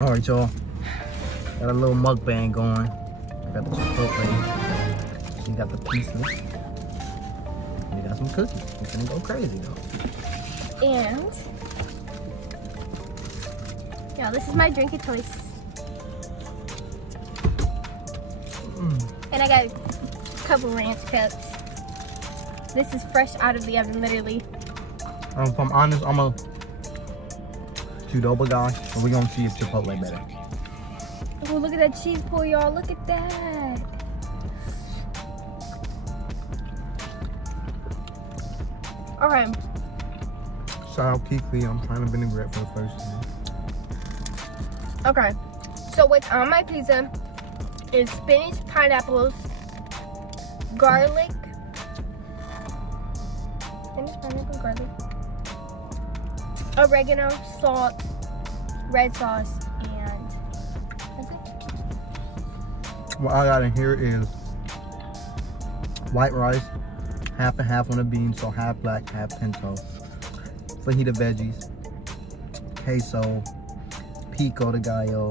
All right, y'all. Got a little mukbang going. I got the chipotle. She got the pieces. We got some cookies. It's gonna go crazy though. And yeah, this is my drink of choice. And I got a couple ranch cups. This is fresh out of the oven, literally. If I'm honest, I'm a Qdoba guy, but we're gonna see if Chipotle better. Oh, look at that cheese pull, y'all. Look at that. All right. Shout out Keekly. I'm trying to vinaigrette for the first time. Okay. So what's on my pizza is spinach, pineapples, garlic. Spinach, pineapple, garlic. Oregano, salt, red sauce, and that's it. What I got in here is white rice, half and half on the beans, so half black, half pinto, fajita veggies, queso, pico de gallo,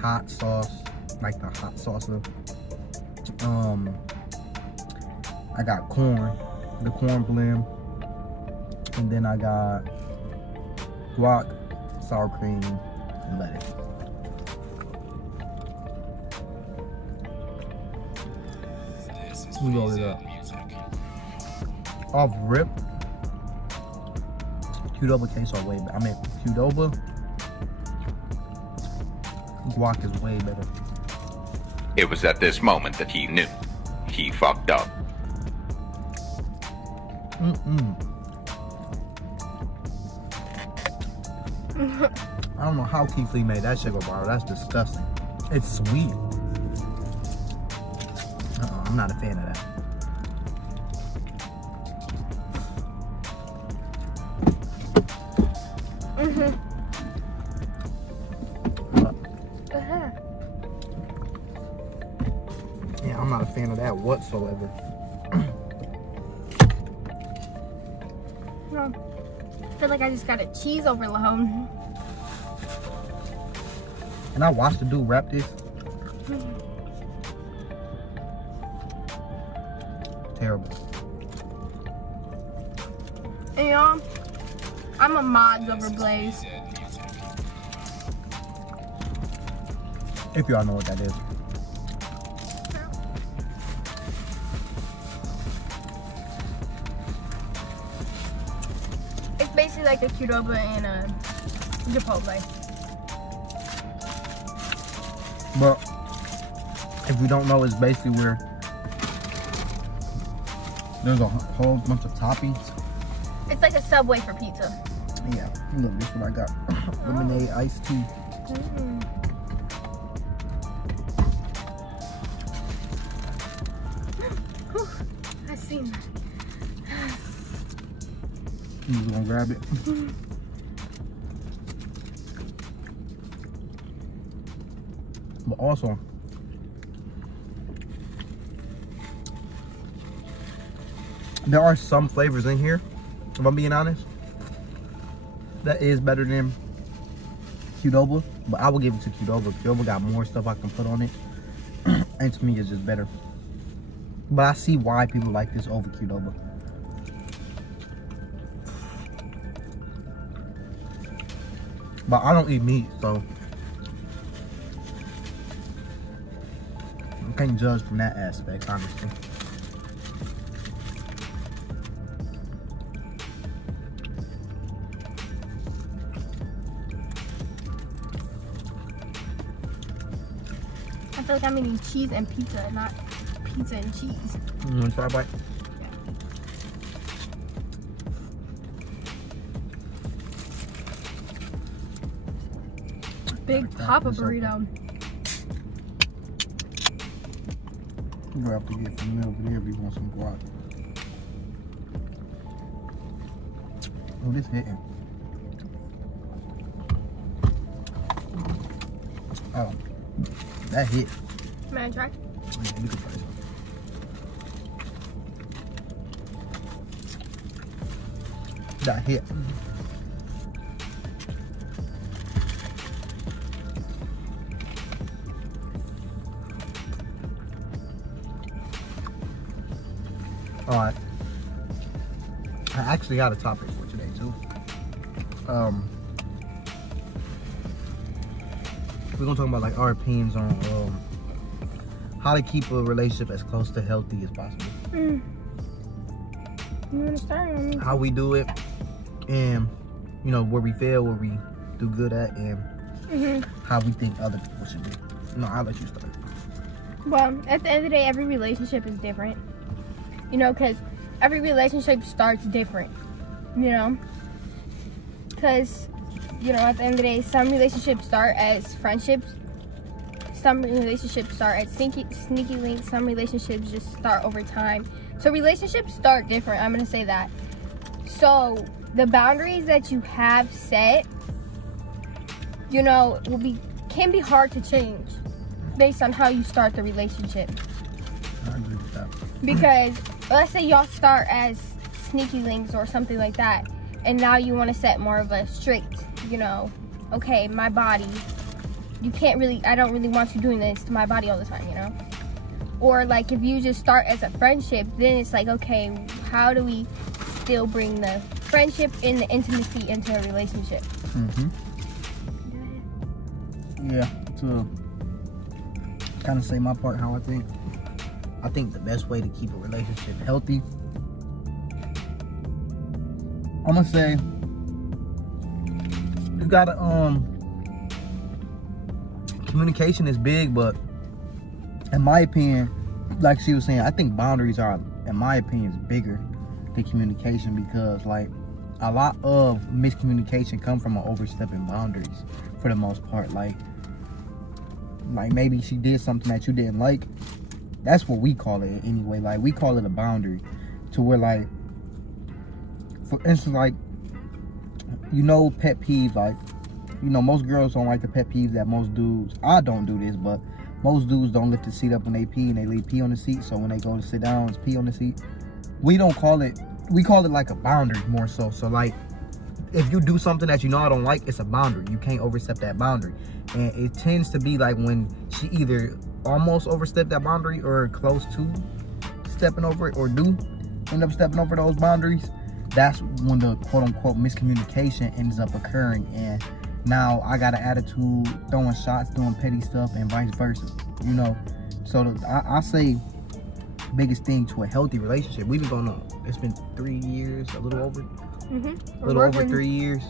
hot sauce, like the hot salsa. I got corn, the corn blend, and then I got guac, sour cream, and lettuce. We roll it up. Off rip, Qdoba queso way better. I mean, Qdoba guac is way better. It was at this moment that he knew. He fucked up. I don't know how Keekly made that shit go viral. That's disgusting. It's sweet. I'm not a fan of that. Yeah, I'm not a fan of that whatsoever. I feel like I just got a cheese overload. And I watched the dude wrap this. Terrible. And y'all, I'm a Mods over Blaze. If y'all know what that is. It's basically like a Qdoba and a Chipotle. But if you don't know, it's basically where there's a whole bunch of toppings. It's like a Subway for pizza. Yeah, look, this is what I got. Lemonade, iced tea. I seen that. I'm just gonna grab it. But also, there are some flavors in here, if I'm being honest, that is better than Qdoba, but I will give it to Qdoba. Qdoba got more stuff I can put on it, and to me it's just better. But I see why people like this over Qdoba. But I don't eat meat, so I can't judge from that aspect, honestly. I feel like I'm eating cheese and pizza, not pizza and cheese. You want to try a bite? Big Papa burrito. You have to get some milk there if you want some guac. Oh, this hitting. Oh, that hit. May I try? Yeah, you can try some. That hit. All right. I actually got a topic for today too. We're gonna talk about like our opinions on how to keep a relationship as close to healthy as possible. You wanna start? How we do it, and you know where we fail, where we do good at, and how we think other people should do. No, I'll let you start. Well, at the end of the day, every relationship is different. You know, because every relationship starts different. You know, because you know, at the end of the day, some relationships start as friendships. Some relationships start as sneaky links. Some relationships just start over time. So relationships start different. I'm gonna say that. So the boundaries that you have set, you know, can be hard to change based on how you start the relationship. I agree with that. Because let's say y'all start as sneaky links or something like that, and now you want to set more of a strict, you know, okay, my body, I don't really want you doing this to my body all the time, you know? Or like if you just start as a friendship, then it's like, okay, how do we still bring the friendship and the intimacy into a relationship? Yeah, to kind of say my part, how I think the best way to keep a relationship healthy, I'm gonna say you gotta communication is big, but in my opinion, like she was saying, I think boundaries are, in my opinion, bigger than communication, because like a lot of miscommunication come from overstepping boundaries for the most part. Like maybe she did something that you didn't like. That's what we call it anyway. Like we call it a boundary, to where like, for instance, like, you know, pet peeves, like, you know, most girls don't like the pet peeves that most dudes, I don't do this, but most dudes don't lift the seat up when they pee, and they leave pee on the seat. So when they go to sit down, it's pee on the seat. We call it like a boundary more so. So like, if you do something that you know I don't like, it's a boundary. You can't overstep that boundary. And it tends to be like when she either almost overstepped that boundary or close to stepping over it, or do end up stepping over those boundaries, that's when the quote-unquote miscommunication ends up occurring. And now I got an attitude, throwing shots, doing petty stuff, and vice versa, you know? So I say biggest thing to a healthy relationship, we've been going on, it's been 3 years, a little over 3 years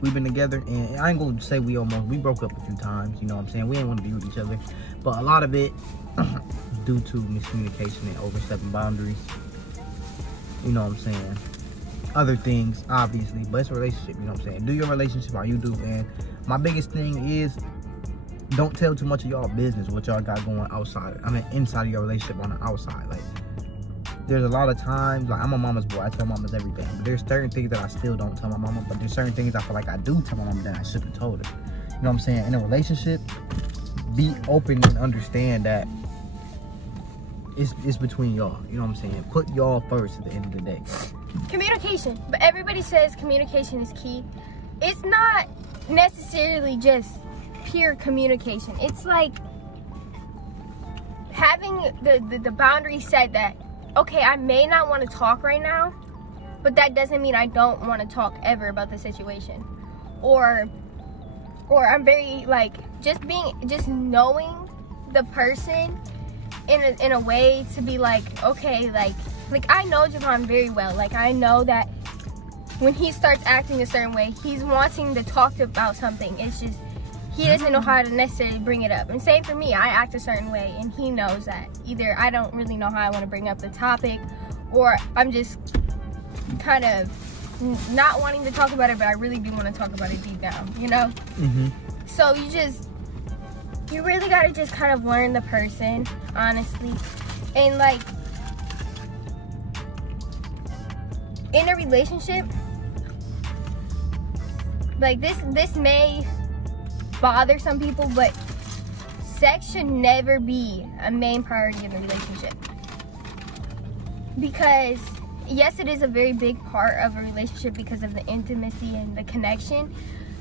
we've been together, and I ain't gonna say we broke up a few times, you know what I'm saying? We ain't want to be with each other, but a lot of it due to miscommunication and overstepping boundaries, you know what I'm saying? Other things, obviously, but it's a relationship, you know what I'm saying? Do your relationship how you do. And my biggest thing is, don't tell too much of y'all business, what y'all got going outside. I mean, inside of your relationship on the outside. Like, there's a lot of times, like, I'm a mama's boy, I tell mamas everything, but there's certain things that I still don't tell my mama, but there's certain things I feel like I do tell my mama that I should have told her. You know what I'm saying? In a relationship, be open and understand that it's between y'all, you know what I'm saying? Put y'all first at the end of the day. Communication, but everybody says communication is key. It's not necessarily just pure communication. It's like having the boundary set that, okay, I may not want to talk right now, but that doesn't mean I don't want to talk ever about the situation. Or I'm very like, just knowing the person in a way to be like, okay, like I know Javon very well. Like, I know that when he starts acting a certain way, he's wanting to talk about something. It's just, he doesn't know how to necessarily bring it up. And same for me, I act a certain way, and he knows that. Either I don't really know how I want to bring up the topic, or I'm just kind of not wanting to talk about it, but I really do want to talk about it deep down, you know? So you really got to just kind of learn the person, honestly. And like, in a relationship, like this may bother some people, but sex should never be a main priority in the relationship. Because yes, it is a very big part of a relationship because of the intimacy and the connection,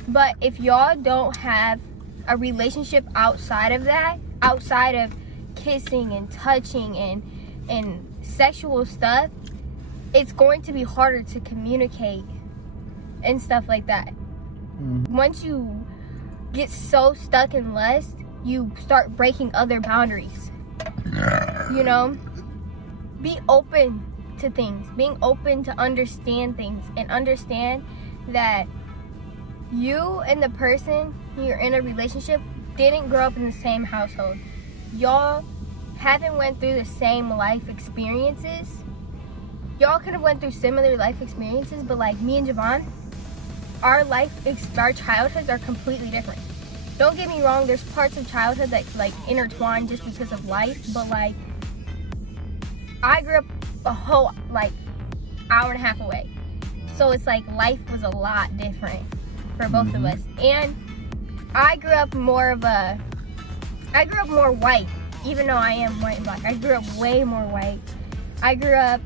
but if y'all don't have a relationship outside of that, outside of kissing and touching and sexual stuff, it's going to be harder to communicate and stuff like that. Once you get so stuck in lust, you start breaking other boundaries. You know, be open to things, being open to understand things, and understand that you and the person you're in a relationship didn't grow up in the same household. Y'all haven't went through the same life experiences. Y'all could have went through similar life experiences, but like me and Javon, our childhoods are completely different. Don't get me wrong, there's parts of childhood that like intertwine just because of life, but like I grew up a whole like hour and a half away. So it's like life was a lot different for both of us. And I grew up more white, even though I am white and black. I grew up way more white. I grew up,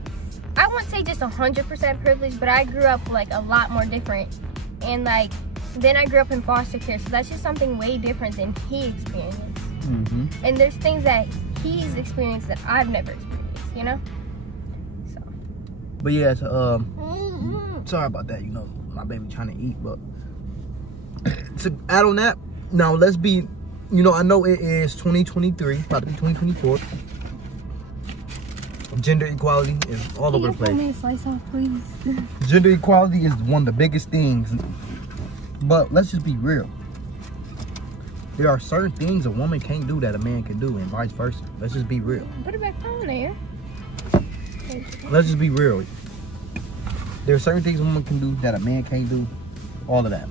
I won't say just 100% privileged, but I grew up like a lot more different. And like, then I grew up in foster care, so that's just something way different than he experienced. And there's things that he's experienced that I've never experienced, you know? So. But yeah, so, sorry about that, you know, my baby trying to eat, but to add on that, now let's be, you know, I know it is 2023, about to be 2024. Gender equality is all over the place. Can you slice off, please? Gender equality is one of the biggest things, but let's just be real. There are certain things a woman can't do that a man can do, and vice versa. Let's just be real. Put it back on there. Let's just be real. There are certain things a woman can do that a man can't do. All of that.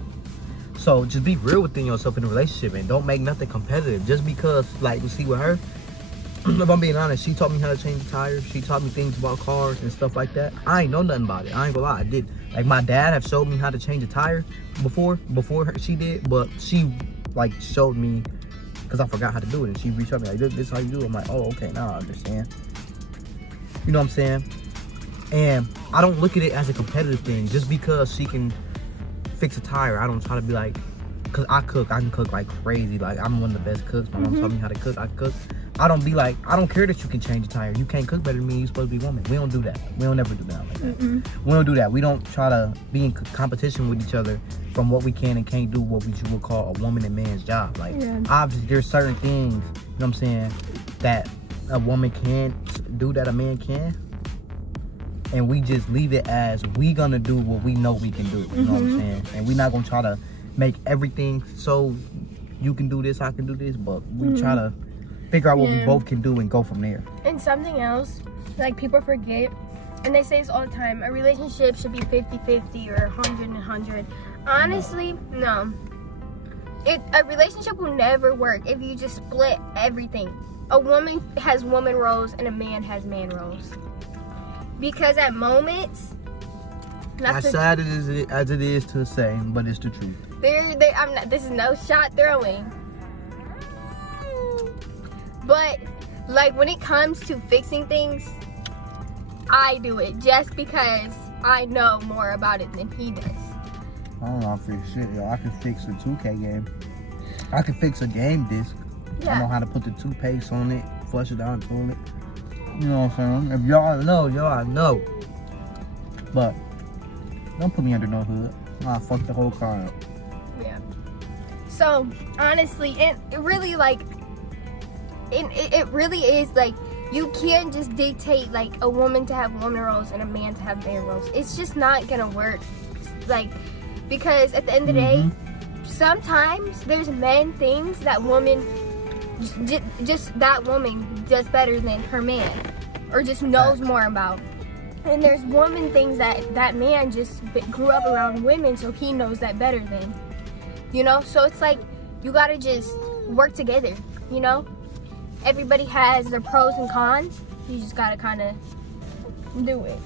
So just be real within yourself in a relationship and don't make nothing competitive. Just because, like, you see with her, if I'm being honest, she taught me how to change the tires. She taught me things about cars and stuff like that. I ain't know nothing about it. I ain't gonna lie, I did. Like, my dad have showed me how to change a tire before she did, but she like showed me because I forgot how to do it, and she reached out to me like, this is how you do it. I'm like, oh, okay, now I understand. You know what I'm saying? And I don't look at it as a competitive thing. Just because she can fix a tire, I don't try to be like, because I can cook like crazy. Like, I'm one of the best cooks. My mom taught me how to cook. I cook. I don't be like, I don't care that you can change a tire. You can't cook better than me. You're supposed to be a woman. We don't do that. We don't ever do that like that. We don't do that. We don't try to be in competition with each other from what we can and can't do what we would call a woman and man's job. Like, obviously, there's certain things, you know what I'm saying, that a woman can't do that a man can. And we just leave it as we gonna do what we know we can do. You know what I'm saying? And we're not gonna try to make everything so you can do this, I can do this, but we try to figure out what we both can do and go from there. And something else, like, people forget, and they say this all the time, a relationship should be 50-50 or 100-100. Honestly, no. A relationship will never work if you just split everything. A woman has woman roles and a man has man roles. Because at moments, as sad as it is to say, but it's the truth. This is no shot throwing. But like, when it comes to fixing things, I do it just because I know more about it than he does. I don't know how to fix shit, yo. I can fix a 2K game. I can fix a game disc. I know how to put the toothpaste on it, flush it down the toilet. You know what I'm saying? If y'all know. But don't put me under no hood. I'll fuck the whole car up. Yeah. So honestly, it really, like, it really is like, you can't just dictate like a woman to have woman roles and a man to have man roles. It's just not gonna work. Like, because at the end of the day, sometimes there's men things that woman just that woman does better than her man, or just knows more about. And there's woman things that man just grew up around women, so he knows that better than, you know? So it's like, you gotta just work together, you know? Everybody has their pros and cons. You just gotta kind of do it.